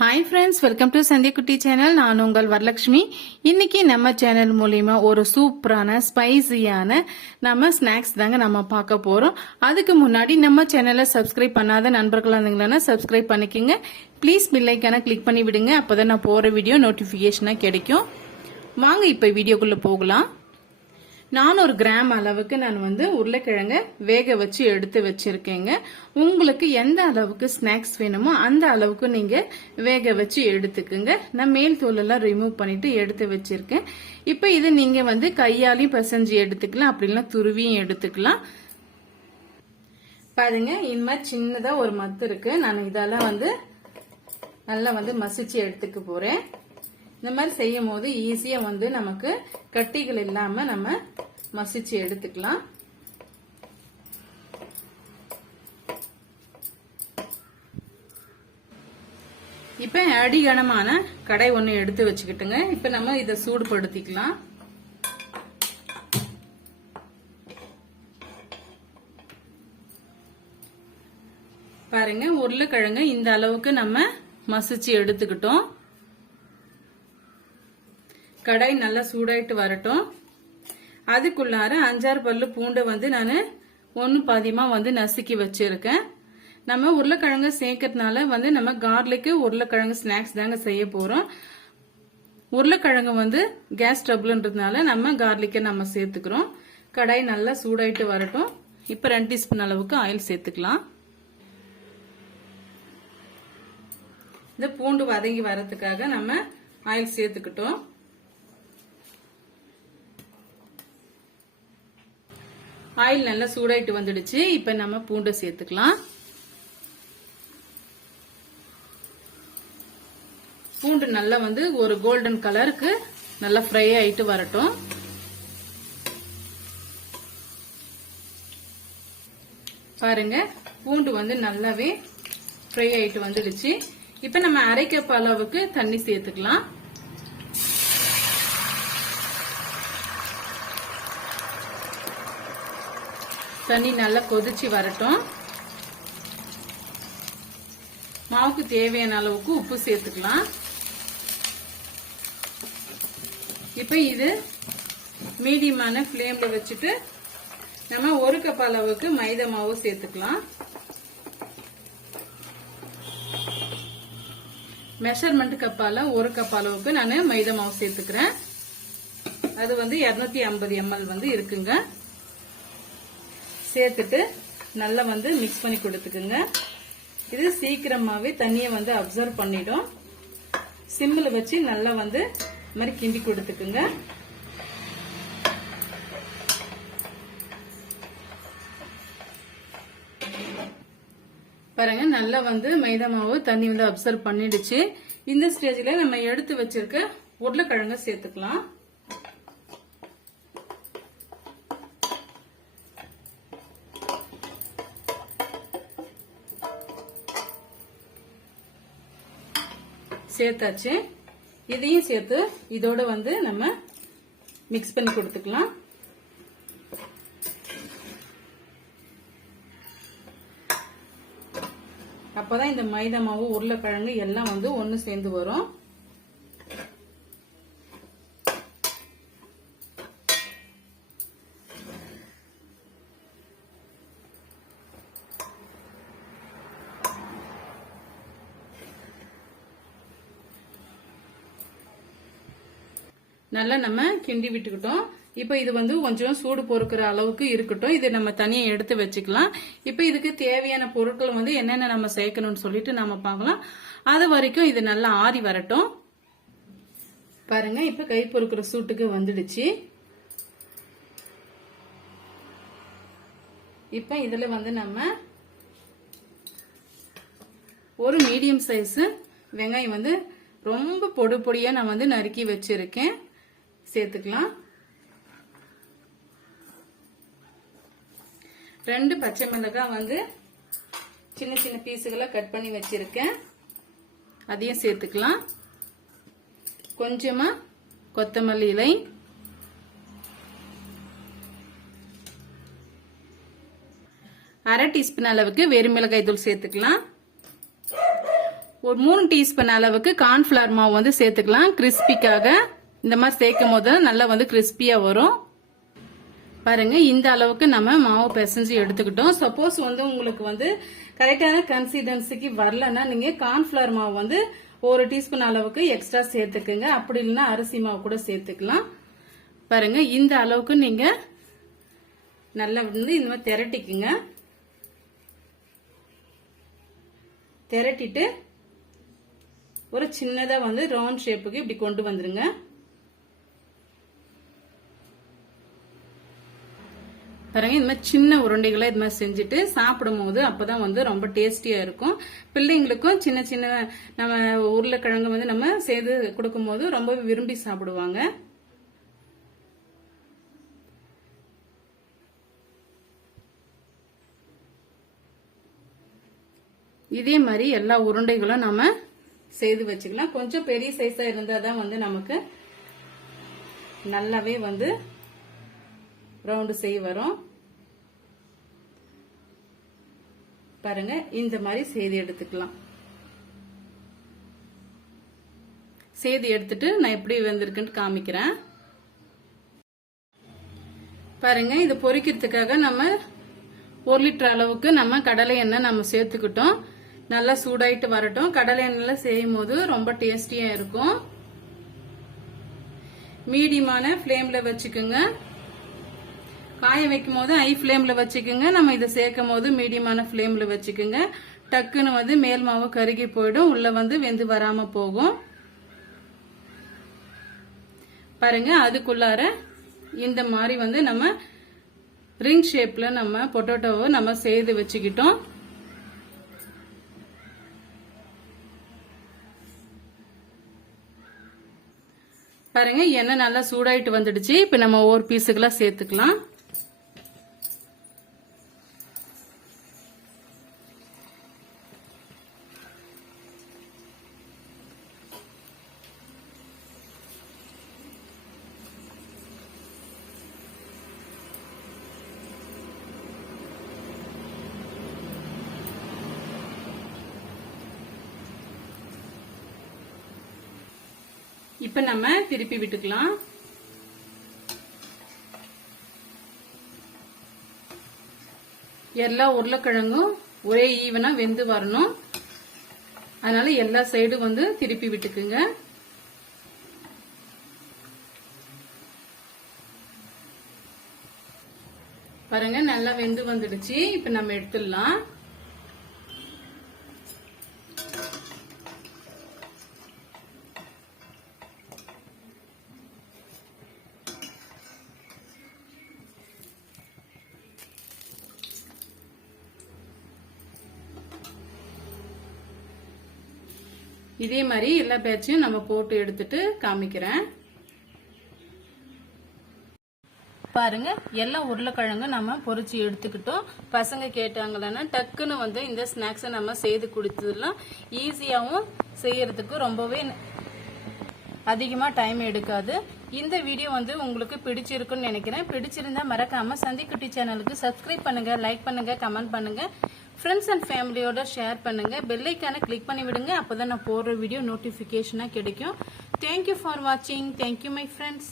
Hi friends welcome to Sandhiyakutti channel நான் உங்கள் வரலட்சுமி. இன்னைக்கு நம்ம சேனல் மூலியமா ஒரு சூப்பரான ஸ்பைசியான நம்ம ஸ்நாக்ஸ் தாங்க நம்ம பார்க்க போறோம். அதுக்கு முன்னாடி நம்ம சேனலை சப்ஸ்கிரைப் பண்ணாத நண்பர்களாக இருந்தீங்கன்னா சப்ஸ்கிரைப் பண்ணிக்கோங்க. ப்ளீஸ் பில்லைக்கான கிளிக் பண்ணி விடுங்க. அப்பதான் நான் போற வீடியோ நோட்டிஃபிகேஷனாக கிடைக்கும். வாங்க இப்போ வீடியோக்குள்ள போகலாம். நானூறு கிராம் அளவுக்கு நான் வந்து உருளைக்கிழங்க வேக வச்சு எடுத்து வச்சிருக்கேங்க. உங்களுக்கு எந்த அளவுக்கு ஸ்நாக்ஸ் வேணுமோ அந்த அளவுக்கு நீங்க வேக வச்சு எடுத்துக்குங்க. நான் மேல் தோலெல்லாம் ரிமூவ் பண்ணிட்டு எடுத்து வச்சிருக்கேன். இப்போ இது நீங்க வந்து கையாலையும் பிசைஞ்சு எடுத்துக்கலாம் அப்படின்னா துருவியும் எடுத்துக்கலாம். பாருங்க இந்த மாதிரி சின்னதா ஒரு மத்து இருக்கு. நான் இதெல்லாம் வந்து நல்லா வந்து மசிச்சு எடுத்துக்க போறேன். இந்த மாதிரி செய்யும் போது ஈஸியா வந்து நமக்கு கட்டிகள் இல்லாம நம்ம மசிச்சு எடுத்துக்கலாம். இப்ப அடிகனமான கடை ஒண்ணு எடுத்து வச்சுக்கிட்டுங்க. இப்ப நம்ம இதை சூடுபடுத்திக்கலாம். பாருங்க உருளைக்கிழங்கு இந்த அளவுக்கு நம்ம மசிச்சு எடுத்துக்கிட்டோம். கடாய் நல்லா சூடாயிட்டு வரட்டும். அதுக்குள்ளார அஞ்சாறு பல்லு பூண்டை வந்து நான் ஒன்று பாதியமாக வந்து நசுக்கி வச்சிருக்கேன். நம்ம உருளைக்கிழங்கு சேர்க்கறதுனால வந்து நம்ம கார்லிக்கு உருளைக்கிழங்கு ஸ்நாக்ஸ் தாங்க செய்ய போகிறோம் உருளைக்கிழங்கு வந்து கேஸ் ட்ரபிள்ன்றதுனால நம்ம கார்லிக்கை நம்ம சேர்த்துக்கிறோம். கடாய் நல்லா சூடாயிட்டு வரட்டும். இப்போ ரெண்டு டீஸ்பூன் அளவுக்கு ஆயில் சேர்த்துக்கலாம். இந்த பூண்டு வதங்கி வரத்துக்காக நம்ம ஆயில் சேர்த்துக்கிட்டோம். ஆயில் நல்லா சூடாயிட்டு வந்துடுச்சு. இப்ப நம்ம பூண்டை சேர்த்துக்கலாம். பூண்டு நல்லா வந்து ஒரு கோல்டன் கலருக்கு நல்லா ஃப்ரை ஆயிட்டு வரட்டும். பாருங்க பூண்டு வந்து நல்லாவே ஃப்ரை ஆயிட்டு வந்துடுச்சு. இப்ப நம்ம அரைக்கப்ப அளவுக்கு தண்ணி சேர்த்துக்கலாம். தண்ணி நல்லா கொதிச்சு வரட்டும். மாவுக்கு தேவையான அளவுக்கு உப்பு சேர்த்துக்கலாம். இப்ப இது மீடியமான ஃப்ளேமில் வச்சுட்டு நம்ம ஒரு கப் அளவுக்கு மைதா மாவு சேர்த்துக்கலாம். மெஷர்மெண்ட் கப்பால ஒரு கப் அளவுக்கு நான் மைதா மாவு சேர்த்துக்கிறேன். அது வந்து இருநூத்தி ஐம்பது எம்எல் வந்து இருக்குங்க. சேர்த்துட்டு நல்லா வந்து மிக்ஸ் பண்ணி கொடுத்துக்குங்க. இது சீக்கிரமாகவே தண்ணியை வந்து அப்சர்வ் பண்ணிடும். சிம்மில் வச்சு நல்லா வந்து இது மாதிரி கிண்டி கொடுத்துக்குங்க. பாருங்க நல்லா வந்து மைதா மாவு தண்ணி வந்து அப்சர்வ் பண்ணிடுச்சு. இந்த ஸ்டேஜில் நம்ம எடுத்து வச்சிருக்க உருளைக்கிழங்க சேர்த்துக்கலாம். சேர்த்தாச்சு. இதையும் சேர்த்து இதோட வந்து நம்ம மிக்ஸ் பண்ணி கொடுத்துக்கலாம். அப்பதான் இந்த மைதா மாவு உருளைக்கிழங்கு எல்லாம் வந்து ஒன்று சேர்ந்து வரும். நல்லா நம்ம கிண்டி விட்டுக்கிட்டோம். இப்போ இது வந்து கொஞ்சம் சூடு பொறுக்கிற அளவுக்கு இருக்கட்டும். இதை நம்ம தனியாக எடுத்து வச்சுக்கலாம். இப்போ இதுக்கு தேவையான பொருட்கள் வந்து என்னென்ன நம்ம சேர்க்கணும்னு சொல்லிட்டு நம்ம பார்க்கலாம். அது வரைக்கும் இது நல்லா ஆறி வரட்டும். பாருங்க இப்போ கை பொறுக்கிற சூட்டுக்கு வந்துடுச்சு. இப்போ இதில் வந்து நம்ம ஒரு மீடியம் சைஸு வெங்காயம் வந்து ரொம்ப பொடு பொடியாக நான் வந்து நறுக்கி வச்சுருக்கேன். சேர்த்துக்கலாம். ரெண்டு பச்சை மிளகாய் வந்து சின்ன சின்ன பீஸுகளை கட் பண்ணி வச்சிருக்கேன். அதையும் சேர்த்துக்கலாம். கொஞ்சமா கொத்தமல்லி இலை. அரை டீஸ்பூன் அளவுக்கு வெறுமிளகாய் தூள் சேர்த்துக்கலாம். ஒரு மூணு டீஸ்பூன் அளவுக்கு கார்ன்ஃபிளவர் மாவு வந்து சேர்த்துக்கலாம். கிறிஸ்பிக்காக இந்த மாதிரி சேர்க்கும் போது நல்லா வந்து கிறிஸ்பியா வரும். பாருங்க இந்த அளவுக்கு நம்ம மாவு பிசைஞ்சு எடுத்துக்கிட்டோம். சப்போஸ் வந்து உங்களுக்கு வந்து கரெக்டான கன்சிஸ்டன்சிக்கு வரலன்னா நீங்க கார்ன்ஃபிளவர் மாவு வந்து ஒரு டீஸ்பூன் அளவுக்கு எக்ஸ்ட்ரா சேர்த்துக்குங்க. அப்படி இல்லைன்னா அரிசி மாவு கூட சேர்த்துக்கலாம். பாருங்க இந்த அளவுக்கு நீங்க நல்லா வந்து இந்த மாதிரி திரட்டிக்குங்க. திரட்டிட்டு ஒரு சின்னதா வந்து ரவுண்ட் ஷேப்புக்கு இப்படி கொண்டு வந்துருங்க. பாருங்க இந்த மாதிரி சின்ன உருண்டைகளை இது மாதிரி செஞ்சுட்டு சாப்பிடும் போது அப்பதான் வந்து ரொம்ப டேஸ்டியா இருக்கும். பிள்ளைங்களுக்கும் சின்ன சின்ன நம்ம உருளைக்கிழங்கு வந்து நம்ம செய்து கொடுக்கும் போது ரொம்ப விரும்பி சாப்பிடுவாங்க. இதே மாதிரி எல்லா உருண்டைகளும் நம்ம செய்து வச்சுக்கலாம். கொஞ்சம் பெரிய சைஸா இருந்தால் தான் வந்து நமக்கு நல்லாவே வந்து ரவுண்டு செய்ய வரும். பாருங்க இந்த மாதிரி செய்தி எடுத்துக்கலாம். செய்தி எடுத்துட்டு நான் எப்படி வந்திருக்குன்னு காமிக்கிறேன். பாருங்க இது பொறிக்கிறதுக்காக நம்ம ஒரு லிட்டர் அளவுக்கு நம்ம கடலை எண்ணெய் நம்ம சேர்த்துக்கிட்டோம். நல்லா சூடாயிட்டு வரட்டும். கடலை எண்ணெய்ல செய்யும் போது ரொம்ப டேஸ்டியா இருக்கும். மீடியமான ஃப்ளேம்ல வச்சுக்கோங்க. காய வைக்கும் போது ஹை ஃப்ளேமில் வச்சுக்கோங்க. நம்ம இதை சேர்க்கும் போது மீடியமான ஃப்ளேமில் வச்சுக்கோங்க. டக்குன்னு வந்து மேல் மாவு கருகி போயிடும். உள்ள வந்து வெந்து வராம போகும். பாருங்க அதுக்குள்ளார இந்த மாதிரி வந்து நம்ம ரிங் ஷேப்ல நம்ம பொட்டோட்டோவை நம்ம செய்து வச்சுக்கிட்டோம். பாருங்க எண்ணெய் நல்லா சூடாயிட்டு வந்துடுச்சு. இப்ப நம்ம ஒவ்வொரு பீஸுக்கெல்லாம் சேர்த்துக்கலாம். இப்ப நம்ம திருப்பி விட்டுக்கலாம். எல்லா உருளைக்கிழங்கும் ஒரே ஈவனா வெந்து வரணும். அதனால எல்லா சைடும் வந்து திருப்பி விட்டுக்குங்க. பாருங்க நல்லா வெந்து வந்துடுச்சு. இப்ப நம்ம எடுத்துடலாம். இதே மாதிரி எல்லா பேட்சையும் நம்ம போட்டு எடுத்துட்டு காமிக்கிறேன். பாருங்க எல்லா உருளைக்கிழங்கு நம்ம பொறிச்சு எடுத்துக்கிட்டோம். பசங்க கேட்டாங்களன்னா டக்குன்னு வந்து இந்த ஸ்நாக்ஸை நம்ம செய்து கொடுத்ததுலாம் ஈஸியாகவும் செய்யறதுக்கு ரொம்பவே அதிகமாக டைம் எடுக்காது. இந்த வீடியோ வந்து உங்களுக்கு பிடிச்சிருக்குன்னு நினைக்கிறேன். பிடிச்சிருந்தா மறக்காம சந்திக்குட்டி சேனலுக்கு சப்ஸ்கிரைப் பண்ணுங்க லைக் பண்ணுங்க கமெண்ட் பண்ணுங்க. ஃப்ரெண்ட்ஸ் அண்ட் ஃபேமிலியோட ஷேர் பண்ணுங்க. பெல்லைக்கான கிளிக் பண்ணி விடுங்க. அப்பதான் நான் போடுற வீடியோ நோட்டிபிகேஷனா கிடைக்கும். தேங்க்யூ ஃபார் வாட்சிங் தேங்க்யூ மை ஃப்ரெண்ட்ஸ்